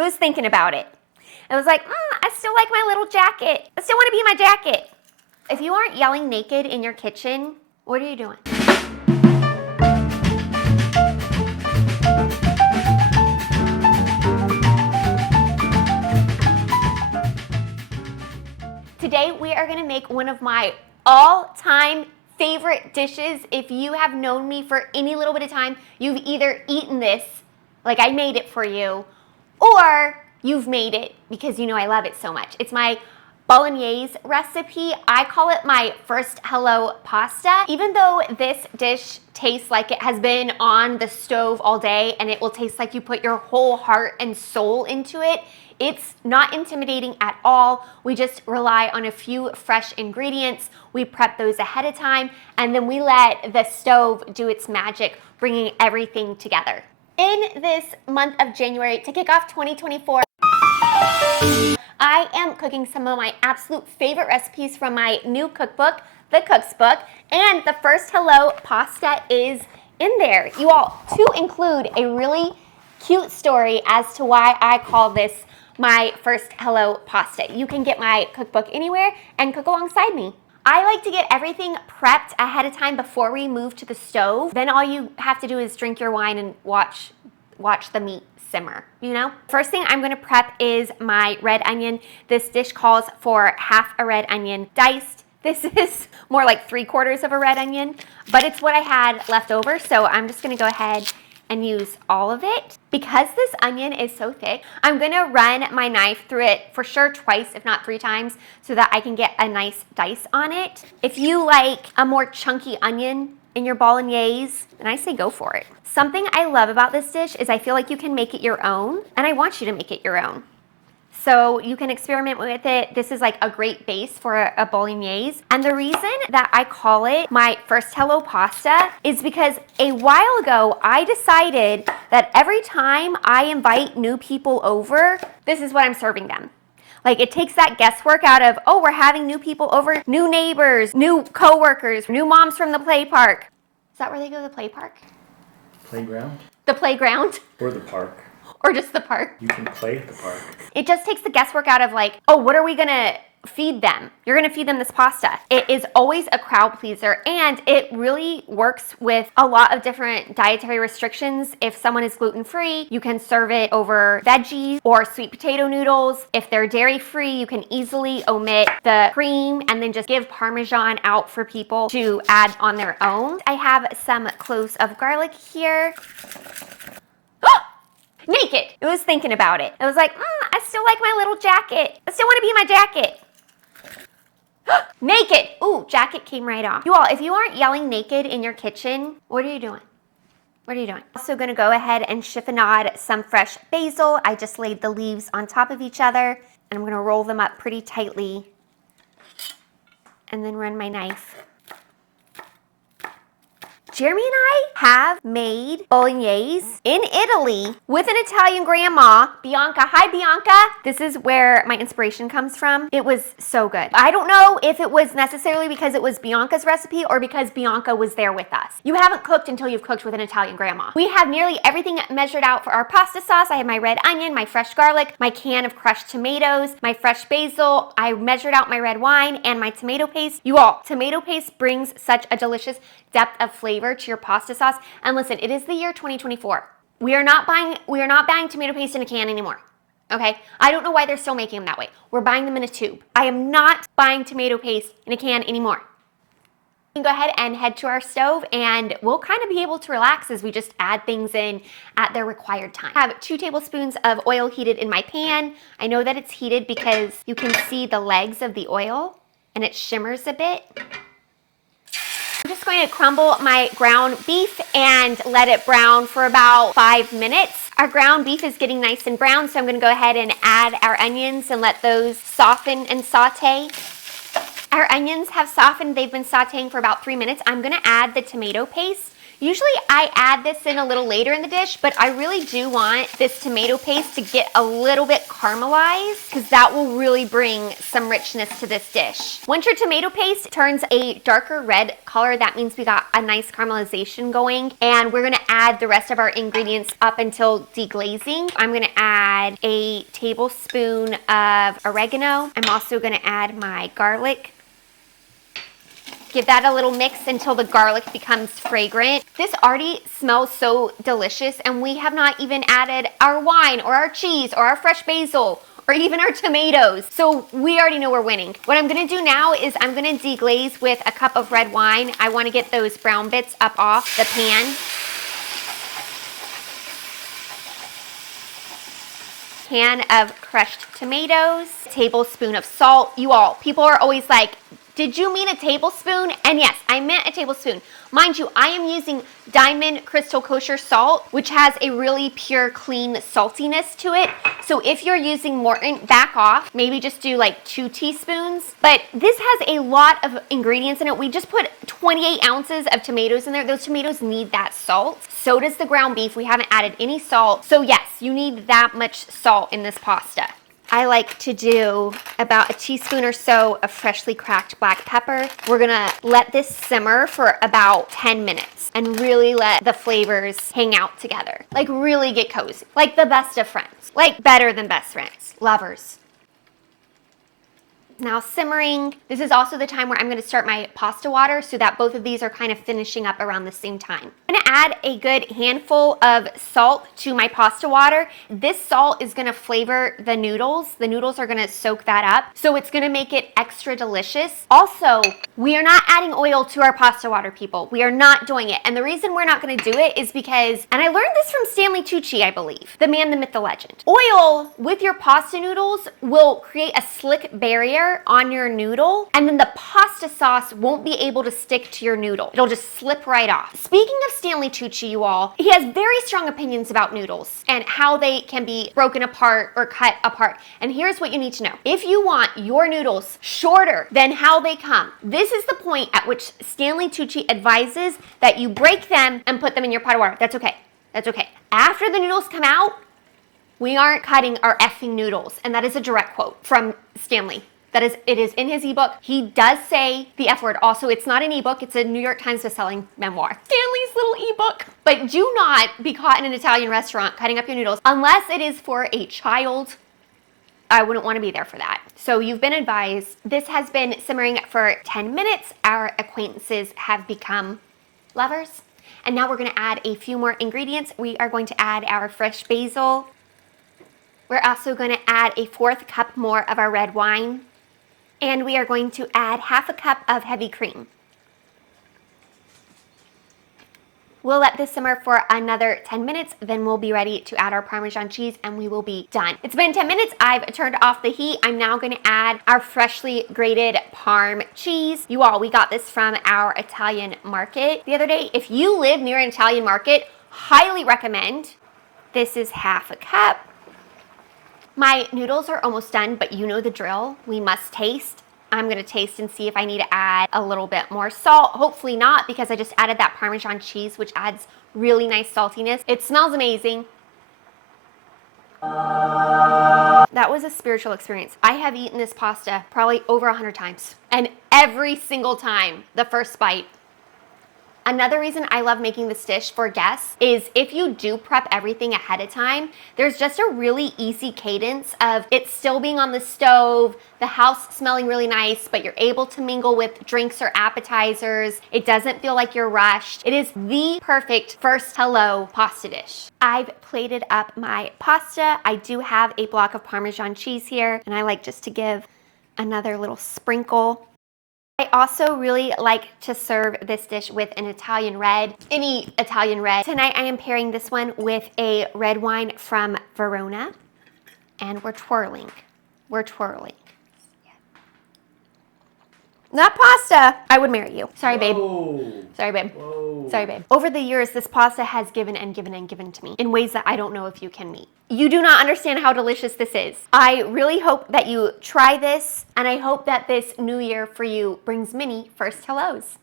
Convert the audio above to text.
I was thinking about it. I was like, I still like my little jacket. I still want to be my jacket. If you aren't yelling naked in your kitchen, what are you doing? Today we are gonna make one of my all-time favorite dishes. If you have known me for any little bit of time, you've either eaten this, like I made it for you, or you've made it because you know I love it so much. It's my bolognese recipe. I call it my first hello pasta. Even though this dish tastes like it has been on the stove all day and it will taste like you put your whole heart and soul into it, it's not intimidating at all. We just rely on a few fresh ingredients. We prep those ahead of time, and then we let the stove do its magic, bringing everything together. In this month of January, to kick off 2024, I am cooking some of my absolute favorite recipes from my new cookbook, The Cook's Book, and the first hello pasta is in there. You all, to include a really cute story as to why I call this my first hello pasta. You can get my cookbook anywhere and cook alongside me. I like to get everything prepped ahead of time before we move to the stove. Then all you have to do is drink your wine and watch the meat simmer, you know? First thing I'm gonna prep is my red onion. This dish calls for half a red onion diced. This is more like 3/4 of a red onion, but it's what I had left over, so I'm just gonna go ahead and use all of it. Because this onion is so thick, I'm gonna run my knife through it for sure twice, if not 3 times, so that I can get a nice dice on it. If you like a more chunky onion in your bolognese, then I say go for it. Something I love about this dish is I feel like you can make it your own, and I want you to make it your own. So you can experiment with it. This is like a great base for a bolognese. And the reason that I call it my first hello pasta is because a while ago, I decided that every time I invite new people over, this is what I'm serving them. Like, it takes that guesswork out of, oh, we're having new people over, new neighbors, new coworkers, new moms from the play park. Is that where they go to the play park? Playground? The playground? Or the park. Or just the park. You can play at the park. It just takes the guesswork out of like, oh, what are we gonna feed them? You're gonna feed them this pasta. It is always a crowd pleaser, and it really works with a lot of different dietary restrictions. If someone is gluten-free, you can serve it over veggies or sweet potato noodles. If they're dairy-free, you can easily omit the cream and then just give Parmesan out for people to add on their own. I have some cloves of garlic here. Naked. I was thinking about it. I was like, I still like my little jacket. I still want to be my jacket. Naked. Ooh, jacket came right off. You all, if you aren't yelling naked in your kitchen, what are you doing? What are you doing? Also gonna go ahead and chiffonade some fresh basil. I just laid the leaves on top of each other, and I'm gonna roll them up pretty tightly and then run my knife. Jeremy and I have made bolognese in Italy with an Italian grandma, Bianca. Hi, Bianca. This is where my inspiration comes from. It was so good. I don't know if it was necessarily because it was Bianca's recipe or because Bianca was there with us. You haven't cooked until you've cooked with an Italian grandma. We have nearly everything measured out for our pasta sauce. I have my red onion, my fresh garlic, my can of crushed tomatoes, my fresh basil. I measured out my red wine and my tomato paste. You all, tomato paste brings such a delicious depth of flavor to your pasta sauce. And listen, it is the year 2024. We are not buying tomato paste in a can anymore. Okay? I don't know why they're still making them that way. We're buying them in a tube. I am not buying tomato paste in a can anymore. We can go ahead and head to our stove, and we'll kind of be able to relax as we just add things in at their required time. I have 2 tablespoons of oil heated in my pan. I know that it's heated because you can see the legs of the oil and it shimmers a bit. I'm just going to crumble my ground beef and let it brown for about 5 minutes. Our ground beef is getting nice and brown, so I'm going to go ahead and add our onions and let those soften and saute. Our onions have softened. They've been sauteing for about 3 minutes. I'm going to add the tomato paste. Usually I add this in a little later in the dish, but I really do want this tomato paste to get a little bit caramelized because that will really bring some richness to this dish. Once your tomato paste turns a darker red color, that means we got a nice caramelization going, and we're gonna add the rest of our ingredients up until deglazing. I'm gonna add a tablespoon of oregano. I'm also gonna add my garlic. Give that a little mix until the garlic becomes fragrant. This already smells so delicious, and we have not even added our wine or our cheese or our fresh basil or even our tomatoes. So we already know we're winning. What I'm gonna do now is I'm gonna deglaze with a cup of red wine. I wanna get those brown bits up off the pan. Can of crushed tomatoes, tablespoon of salt. You all, people are always like, did you mean a tablespoon? And yes, I meant a tablespoon. Mind you, I am using Diamond Crystal Kosher salt, which has a really pure, clean saltiness to it. So if you're using Morton, back off. Maybe just do like 2 teaspoons. But this has a lot of ingredients in it. We just put 28 ounces of tomatoes in there. Those tomatoes need that salt. So does the ground beef. We haven't added any salt. So yes, you need that much salt in this pasta. I like to do about a teaspoon or so of freshly cracked black pepper. We're gonna let this simmer for about 10 minutes and really let the flavors hang out together. Like really get cozy. Like the best of friends. Like better than best friends. Lovers. Now simmering. This is also the time where I'm gonna start my pasta water so that both of these are kind of finishing up around the same time. I'm gonna add a good handful of salt to my pasta water. This salt is gonna flavor the noodles. The noodles are gonna soak that up, so it's gonna make it extra delicious. Also, we are not adding oil to our pasta water, people. We are not doing it. And the reason we're not gonna do it is because, and I learned this from Stanley Tucci, I believe, the man, the myth, the legend. Oil with your pasta noodles will create a slick barrier on your noodle, and then the pasta sauce won't be able to stick to your noodle. It'll just slip right off. Speaking of Stanley Tucci, you all, he has very strong opinions about noodles and how they can be broken apart or cut apart. And here's what you need to know. If you want your noodles shorter than how they come, this is the point at which Stanley Tucci advises that you break them and put them in your pot of water. That's okay. That's okay. After the noodles come out, we aren't cutting our effing noodles. And that is a direct quote from Stanley. It is in his ebook. He does say the F word. Also, it's not an ebook, it's a New York Times bestselling memoir. Stanley's little ebook. But do not be caught in an Italian restaurant cutting up your noodles unless it is for a child. I wouldn't want to be there for that. So you've been advised. This has been simmering for 10 minutes. Our acquaintances have become lovers. And now we're gonna add a few more ingredients. We are going to add our fresh basil. We're also gonna add a 1/4 cup more of our red wine. And we are going to add 1/2 cup of heavy cream. We'll let this simmer for another 10 minutes, then we'll be ready to add our Parmesan cheese and we will be done. It's been 10 minutes, I've turned off the heat. I'm now gonna add our freshly grated Parm cheese. You all, we got this from our Italian market the other day. If you live near an Italian market, highly recommend. This is 1/2 cup. My noodles are almost done, but you know the drill. We must taste. I'm gonna taste and see if I need to add a little bit more salt. Hopefully not, because I just added that Parmesan cheese, which adds really nice saltiness. It smells amazing. That was a spiritual experience. I have eaten this pasta probably over 100 times. And every single time, the first bite. Another reason I love making this dish for guests is if you do prep everything ahead of time, there's just a really easy cadence of it still being on the stove, the house smelling really nice, but you're able to mingle with drinks or appetizers. It doesn't feel like you're rushed. It is the perfect first hello pasta dish. I've plated up my pasta. I do have a block of Parmesan cheese here, and I like just to give another little sprinkle. I also really like to serve this dish with an Italian red, any Italian red. Tonight I am pairing this one with a red wine from Verona, and we're twirling. We're twirling. Not pasta. I would marry you. Sorry, babe. Whoa. Sorry, babe. Whoa. Sorry, babe. Over the years, this pasta has given and given and given to me in ways that I don't know if you can meet. You do not understand how delicious this is. I really hope that you try this, and I hope that this new year for you brings many first hellos.